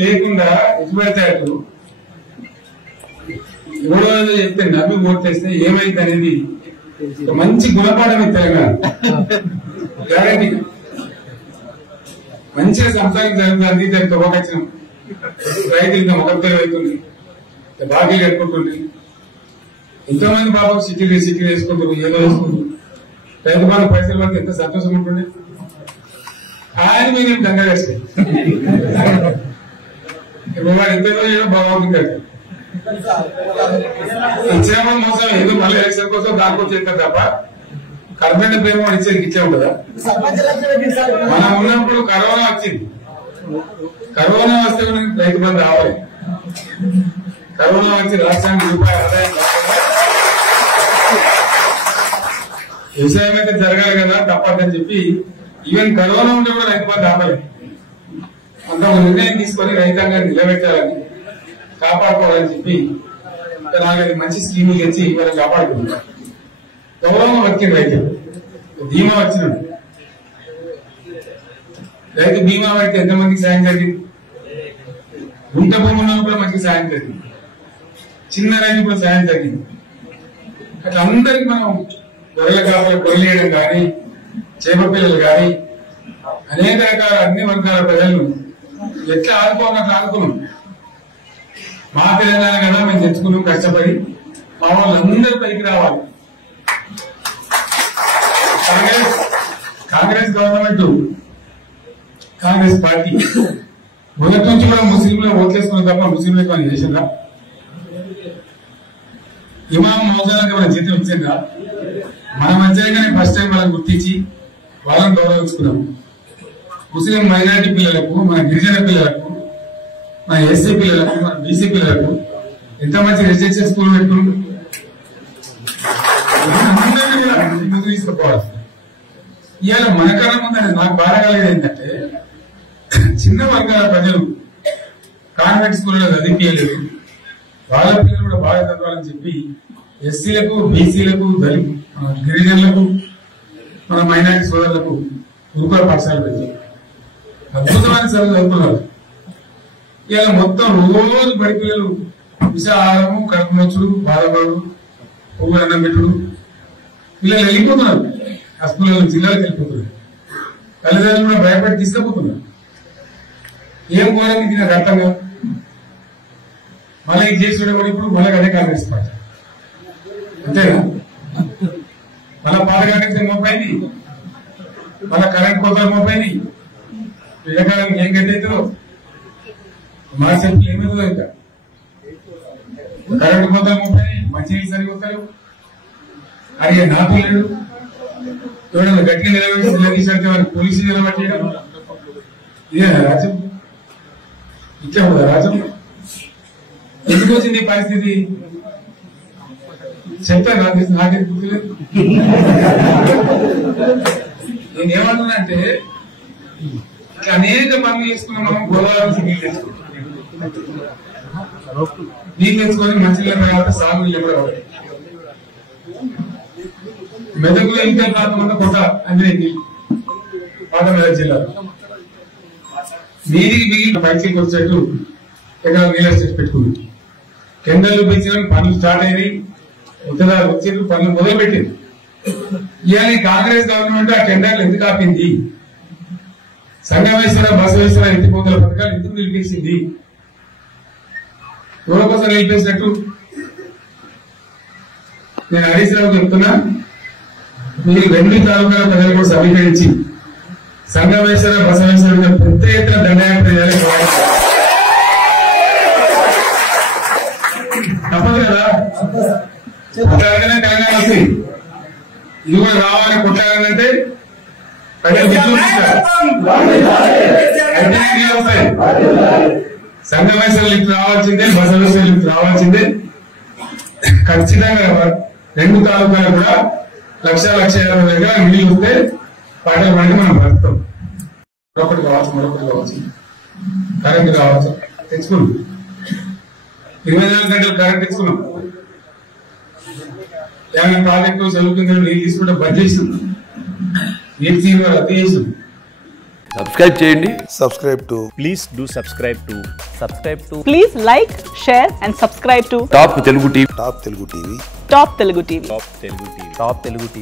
లేకుండా ఎటు పెడతాడు ఎవరో చెప్తే నమ్మి ఓటేస్తే ఏమైంది అనేది మంచి గుణపాఠం తెలంగాణ గ్యారంటీ. మంచిగా సంసారం జరుగుతుంది. దానికి తొగకొచ్చినాం రైతులు మొగత్తలు అవుతుంది, బాకీలు కట్టుకుంటుంది. ఎంతో మంది బాబు సిటీలు వేసుకుంటారు, ఏదో వేసుకుంటారు. రైతు బాధ పైసలు పడితే ఎంత సంతోషం ఉంటుండే. ఆయన మీరు గంగా వేస్తాయి ఇప్పుడు వాడు ఎంత రోజు బాగుంటుంది. ఇచ్చినప్పుడు మోసం ఏదో మళ్ళీ ఎలక్షన్ కోసం దానికోసం చేస్తారు తప్ప కర్మైన ప్రేమ ఇచ్చేది ఇచ్చాము కదా. మనం ఉన్నప్పుడు కరోనా వచ్చింది. కరోనా వస్తే రైతు బంధు రావాలి. కరోనా వచ్చి రాష్ట్రానికి రూపాయల ఆదాయం వ్యవసాయం అయితే జరగాలి కదా తప్పదని చెప్పి ఈవెన్ కరోనా ఉంటే కూడా రైతు బంధు ఆపాలి. అంత నిర్ణయం తీసుకొని రైతాంగాన్ని నిలబెట్టాలని కాపాడుకోవాలని చెప్పి నాలుగైదు మంచి స్కీములు తెచ్చి వాళ్ళని కాపాడుకుంటారు. గౌరవం వచ్చింది రైతులు. బీమా వచ్చినాడు. రైతు బీమా పడితే ఎంతమందికి సాయం జరిగింది? గుంట భూముల్లో కూడా మంచిగా సాయం జరిగింది. చిన్న రైతు కూడా సాయం జరిగింది. అట్లా అందరికి మనం గొర్రెల కాపలు గొర్రెలేయడం కానీ, చేప పిల్లలు కానీ అనేక రకాల అన్ని వర్గాల ప్రజలను ఎట్లా ఆదుకోవాలని ఆదుకున్నాం. మా తెలంగాణ కదా మేము తెచ్చుకున్నాం కష్టపడి. మా వాళ్ళందరూ పైకి రావాలి. కాంగ్రెస్ గవర్నమెంట్, కాంగ్రెస్ పార్టీ మొదటి నుంచి కూడా ముస్లింలు ఓట్లేసుకున్న తప్ప ముస్లింలకు మనం చేసిందా? ఇమాం మౌజాలకు మన జీతం ఇచ్చిందా? మన మధ్యలోనే ఫస్ట్ టైం వాళ్ళని గుర్తించి వాళ్ళని గౌరవించుకున్నాం. ముస్లిం మైనారిటీ పిల్లలకు, మన గిరిజన పిల్లలకు, మన ఎస్సీ పిల్లలకు, మన బీసీ పిల్లలకు ఎంత మంచి రెసిడెన్షియల్ స్కూల్ పెట్టుకున్నాం. ముందు తీసుకోవాలి. ఇవాళ మనకన్నా ముందు నాకు బాధ కలిగేది ఏంటంటే చిన్న వర్గాల ప్రజలు కాన్వెంట్ స్కూల్లో చదివించలేదు. వాళ్ళ పిల్లలు కూడా బాగా చదవాలని చెప్పి ఎస్సీలకు, బీసీలకు, గిరిజనులకు, మన మైనారిటీ సోదరులకు గురుకుల పాఠశాల పెట్టారు. అద్భుతమైన చదువు చదువుతున్నారు. ఇవాళ మొత్తం రోజు బడి పిల్లలు విషాహారము, కడుపు నొచ్చుడు, బాధపడు, పువ్వు అన్నం పెట్టుడు. పిల్లలు వెళ్ళిపోతున్నారు. ఆ స్కూల్లో జిల్లాలకు వెళ్ళిపోతున్నారు. తల్లిదండ్రులు కూడా భయపడి తీసుకుపోతున్నారు. ఏం కోరని ఇది నాకు అర్థం కాదు. మళ్ళీ ఇది చేసి ఇప్పుడు మళ్ళీ అదే కాంగ్రెస్ పార్టీ అంతేనా? మళ్ళా పాత కాంగ్రెస్ మోపైంది, మళ్ళా కరెంట్ కోతలు మోపైంది. వివేకానికి ఏం గట్టయితే మా చెప్పి ఏమవుతుందో ఇంకా కరెంట్ కోతలు మోపాయి, మంచినీళ్ళు సరిపోతారు. అడిగే నాకు లేడు. ఎవడన్నా గట్టిగా నిలబెట్టి నిలదీసరికి వారికి పోలీసులు నిలబట్టేయడం ఇదేనా రాజ్యం? ఇట్లా ఉందా రాజ్యం? ఎందుకు వచ్చింది ఈ పరిస్థితి? చెప్పాను నాకే గుర్తులేదు. నేనేమంటున్నానంటే ఇట్లా అనేక పనులు చేసుకున్నాం. మనం గోదావరి నీళ్ళు తెచ్చుకుంటాం. నీళ్ళు తెచ్చుకొని మంచి నీళ్ళు సాగు నీళ్ళు కూడా అవుతాయి. మెదకులో ఇంకా ప్రాంతం కొత్త అంటే పాత మెదక్ జిల్లాలో నీటికి మిగిలిన పైసలు వచ్చేట్టు ఎక్కడ నీళ్ళ చేసి పెట్టుకుంది. టెండర్లు పెంచిన పనులు స్టార్ట్ అయ్యి ఉత్తరాలు వచ్చేది, పనులు మొదలుపెట్టింది. ఇవాళ కాంగ్రెస్ గవర్నమెంట్ ఆ టెండర్లు ఎందుకు ఆపింది? సంగమేశ్వర, బసవేశ్వర ఎత్తిపోతల పథకాలు ఎందుకు నిలిపేసింది? ఎవరి కోసం నిలిపేసినట్టు నేను హరీష్ రావు చెప్తున్నా. మీరు రెండు తాలూకాల ప్రజలు కూడా సమీకరించి సంగమేశ్వర, బసవేశ్వర పెద్ద ఎత్తున దండయాత్ర చేయాలి. తప్పదు కదా. కొట్టాలనే తెలంగాణ వస్తుంది. ఇది కూడా రావాలని కొట్టాలంటే ప్రజలు వస్తాయి. సంగమేశ్వర లిఫ్ట్ రావాల్సిందే, బసవేశ్వర లిఫ్ట్ రావాల్సిందే. ఖచ్చితంగా రెండు తాలూకాలు కూడా 1,50,000 నీళ్లు వస్తే పాటలు పడి మనం బతుకుతాం. మరొకటి కావచ్చు, మరొకటి కావచ్చు, కరెంట్ కావచ్చు. తెచ్చుకున్నాం 24 గంటలు కరెంట్ తెచ్చుకున్నాం. ఏమైనా ప్రాజెక్టు చదువుకుంటే నీళ్ళు తీసుకుంటే బంద్ చేసినాం. నీళ్ళు రద్దు చేసినాం. సబ్స్క్రైబ్ చేయండి. Please do subscribe to. Please like, share and subscribe to top Telugu TV. Top Telugu TV. Top Telugu TV.